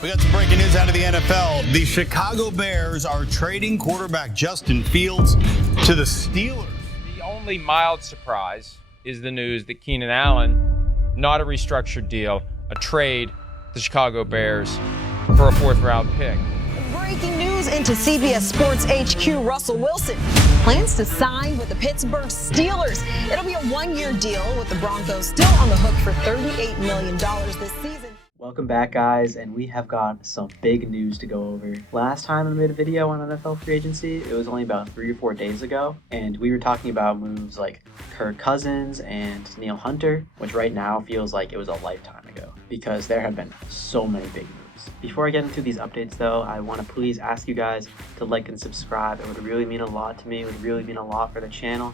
We got some breaking news out of the NFL. The Chicago Bears are trading quarterback Justin Fields to the Steelers. The only mild surprise is the news that Keenan Allen, not a restructured deal, a trade, the Chicago Bears for a fourth-round pick. Breaking news into CBS Sports HQ, Russell Wilson plans to sign with the Pittsburgh Steelers. It'll be a one-year deal with the Broncos still on the hook for $38 million this season. Welcome back, guys, and we have got some big news to go over. Last time I made a video on NFL free agency, it was only about 3 or 4 days ago, and we were talking about moves like Kirk Cousins and Neil Hunter, which right now feels like it was a lifetime ago because there have been so many big moves. Before I get into these updates, though, I want to please ask you guys to like and subscribe. It would really mean a lot to me. It would really mean a lot for the channel.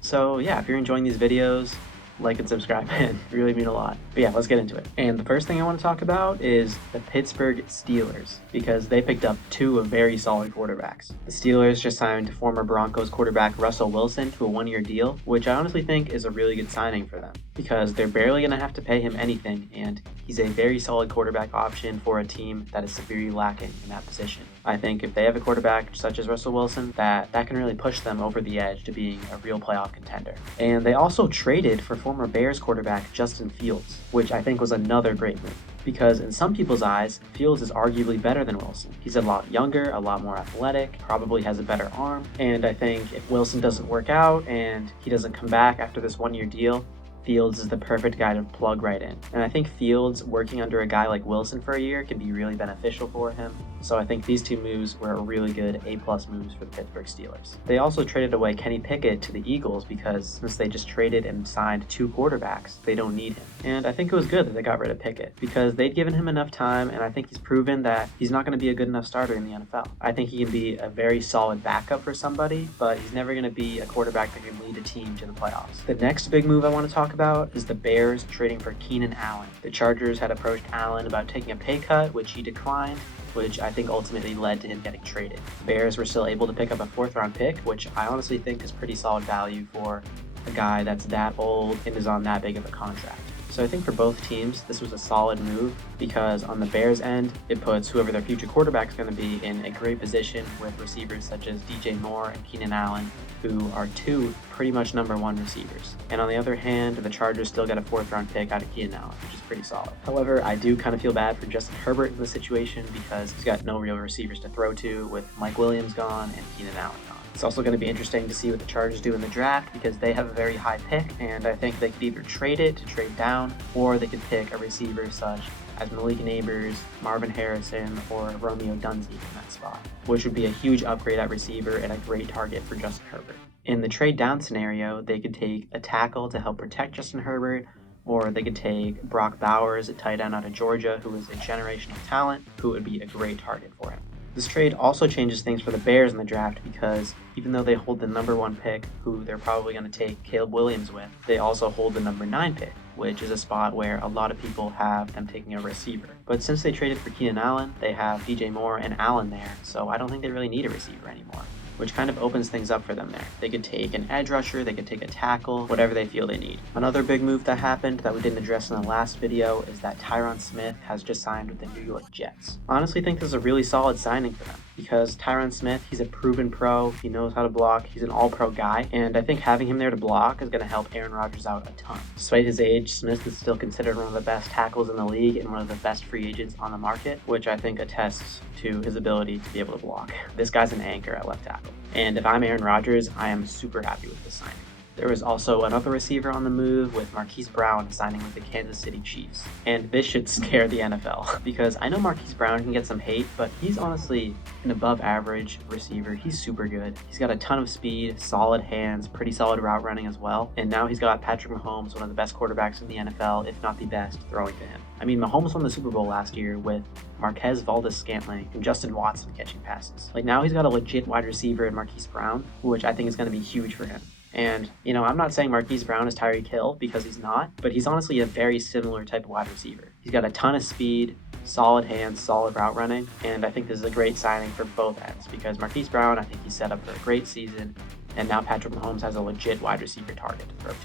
So yeah, if you're enjoying these videos, like and subscribe, man. It really mean a lot. But yeah, let's get into it. And the first thing I want to talk about is the Pittsburgh Steelers, because they picked up 2 very solid quarterbacks. The Steelers just signed former Broncos quarterback Russell Wilson to a 1-year deal, which I honestly think is a really good signing for them, because they're barely going to have to pay him anything, and he's a very solid quarterback option for a team that is severely lacking in that position. I think if they have a quarterback such as Russell Wilson, that can really push them over the edge to being a real playoff contender. And they also traded for former Bears quarterback Justin Fields, which I think was another great move, because in some people's eyes, Fields is arguably better than Wilson. He's a lot younger, a lot more athletic, probably has a better arm, and I think if Wilson doesn't work out and he doesn't come back after this 1-year deal, Fields is the perfect guy to plug right in. And I think Fields working under a guy like Wilson for a year can be really beneficial for him. So I think these 2 moves were really good A+ moves for the Pittsburgh Steelers. They also traded away Kenny Pickett to the Eagles because since they just traded and signed 2 quarterbacks, they don't need him. And I think it was good that they got rid of Pickett because they'd given him enough time, and I think he's proven that he's not going to be a good enough starter in the NFL. I think he can be a very solid backup for somebody, but he's never going to be a quarterback that can lead a team to the playoffs. The next big move I want to talk about is the Bears trading for Keenan Allen. The Chargers had approached Allen about taking a pay cut, which he declined, which I think ultimately led to him getting traded. The Bears were still able to pick up a 4th-round pick, which I honestly think is pretty solid value for a guy that's that old and is on that big of a contract. So I think for both teams, this was a solid move because on the Bears end, it puts whoever their future quarterback is going to be in a great position with receivers such as DJ Moore and Keenan Allen, who are 2 pretty much number 1 receivers. And on the other hand, the Chargers still got a 4th-round pick out of Keenan Allen, which is pretty solid. However, I do kind of feel bad for Justin Herbert in this situation because he's got no real receivers to throw to with Mike Williams gone and Keenan Allen gone. It's also going to be interesting to see what the Chargers do in the draft because they have a very high pick, and I think they could either trade it to trade down, or they could pick a receiver such as Malik Neighbors, Marvin Harrison, or Romeo Dunsey in that spot, which would be a huge upgrade at receiver and a great target for Justin Herbert. In the trade down scenario, they could take a tackle to help protect Justin Herbert, or they could take Brock Bowers, a tight end out of Georgia who is a generational talent, who would be a great target for him. This trade also changes things for the Bears in the draft because even though they hold the number 1 pick, who they're probably going to take Caleb Williams with, they also hold the number 9 pick, which is a spot where a lot of people have them taking a receiver. But since they traded for Keenan Allen, they have DJ Moore and Allen there, so I don't think they really need a receiver anymore, which kind of opens things up for them there. They could take an edge rusher, they could take a tackle, whatever they feel they need. Another big move that happened that we didn't address in the last video is that Tyron Smith has just signed with the New York Jets. I honestly think this is a really solid signing for them because Tyron Smith, he's a proven pro, he knows how to block, he's an all-pro guy, and I think having him there to block is going to help Aaron Rodgers out a ton. Despite his age, Smith is still considered one of the best tackles in the league and one of the best free agents on the market, which I think attests to his ability to be able to block. This guy's an anchor at left tackle. And if I'm Aaron Rodgers, I am super happy with this signing. There was also another receiver on the move with Marquise Brown signing with the Kansas City Chiefs. And this should scare the NFL because I know Marquise Brown can get some hate, but he's honestly an above average receiver. He's super good. He's got a ton of speed, solid hands, pretty solid route running as well. And now he's got Patrick Mahomes, one of the best quarterbacks in the NFL, if not the best, throwing to him. I mean, Mahomes won the Super Bowl last year with Marquez Valdes-Scantling and Justin Watson catching passes. Like now he's got a legit wide receiver in Marquise Brown, which I think is going to be huge for him. And, you know, I'm not saying Marquise Brown is Tyreek Hill because he's not, but he's honestly a very similar type of wide receiver. He's got a ton of speed, solid hands, solid route running, and I think this is a great signing for both ends because Marquise Brown, I think he's set up for a great season, and now Patrick Mahomes has a legit wide receiver target to throw to.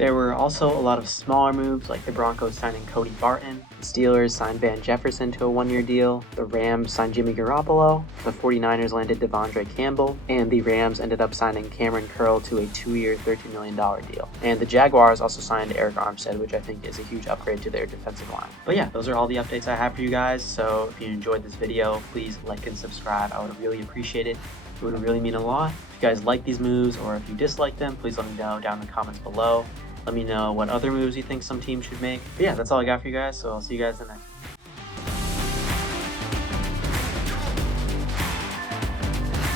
There were also a lot of smaller moves, like the Broncos signing Cody Barton, the Steelers signed Van Jefferson to a one-year deal, the Rams signed Jimmy Garoppolo, the 49ers landed Devondre Campbell, and the Rams ended up signing Cameron Curl to a 2-year, $13 million deal. And the Jaguars also signed Eric Armstead, which I think is a huge upgrade to their defensive line. But yeah, those are all the updates I have for you guys, so if you enjoyed this video, please like and subscribe. I would really appreciate it. It would really mean a lot. If you guys like these moves or if you dislike them, please let me know down in the comments below. Let me know what other moves you think some teams should make. But yeah, that's all I got for you guys, so I'll see you guys in the next.